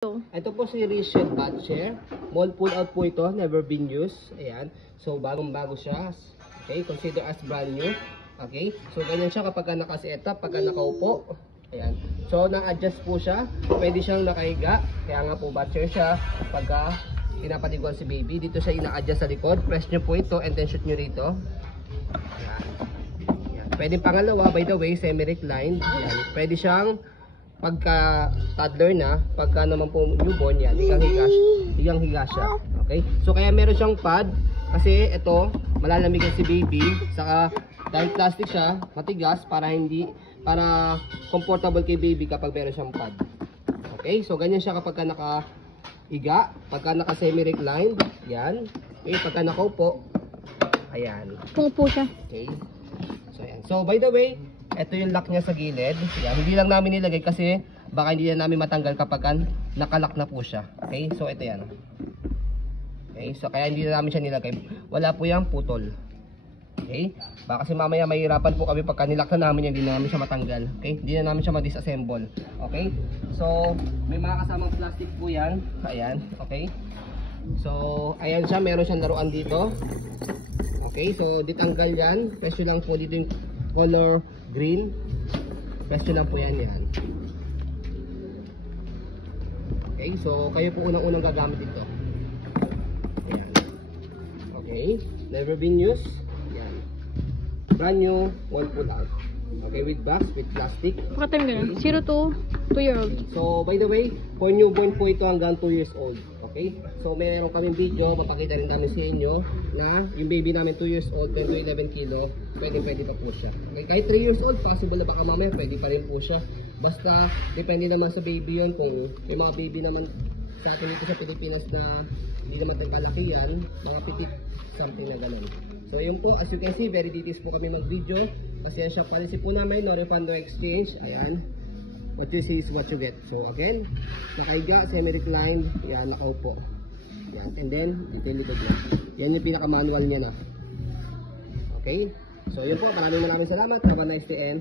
Ito po si Richard Butcher. Mold pull out po ito. Never been used. Ayan. So, bagong-bago siya. Okay. Consider as brand new. Okay. So, ganyan siya kapag naka-setup, pagka nakaupo. Ayan. So, na-adjust po siya. Pwede siyang nakahiga. Kaya nga po, Butcher siya. Pagka pinapaliguan si baby, dito siya ina-adjust sa likod. Press nyo po ito and then shoot nyo rito. Ayan. Ayan. Pwede pangalawa, by the way, semi-reclined. Ayan. Pwede siyang pagka toddler na, pagka naman po newborn yan, higang higa siya. Okay? So kaya meron siyang pad kasi ito malalamigan si baby, saka dahil plastic siya, matigas para comfortable kay baby kapag meron siyang pad. Okay? So ganyan siya kapag naka-higa, pagka naka-semi-reclined, yan. Okay, pagka nakaupo, ayan. Pumupo siya. Okay. So ayan. So by the way, ito yung lock niya sa gilid. Yan, hindi lang namin nilagay kasi baka hindi na namin matanggal kapag nakalock na po siya. Okay, so ito yan. Okay, so kaya hindi na namin siya nilagay. Wala po yung putol. Okay, baka kasi mamaya mahirapan po kami pagka nilock na namin, hindi na namin siya matanggal. Okay, hindi na namin siya ma-disassemble. Okay, so may mga kasamang plastic po yan. Ayan, okay. So ayan siya, meron siyang laruan dito. Okay, so ditanggal yan. Presyo lang po dito yung color green. Question lang po yan. Okay, so kayo po unang-unang gagamit dito. Ayan. Okay, never been used. Ayan. Brand new, one pull out. Okay, with box, with plastic. Pakatime ganun. 0 to 2-year-old. So, by the way, for newborn po ito hanggang 2 years old. Okay? So, meron kaming video, mapakita rin namin sa inyo na yung baby namin 2 years old, 10 to 11 kilo, pwede pa po siya. Okay? Kahit 3 years old, possible na baka mamaya, pwede pa rin po siya. Basta, depende naman sa baby yun. Kung may mga baby naman sa atin dito sa Pilipinas na hindi naman kalakihan, mga petit something na ganun. So, yun po, as you can see, very details po kami mag-video. Kasi siya policy po namin, no refund, no exchange. Ayan. What you see is what you get. So again, nakahiga, semi-reclined, yan, nakaupo. Yan, and then, detail likod na. Yan yung pinaka-manual niya na. Okay? So yun po, maraming salamat. Have a nice day and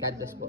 God bless po.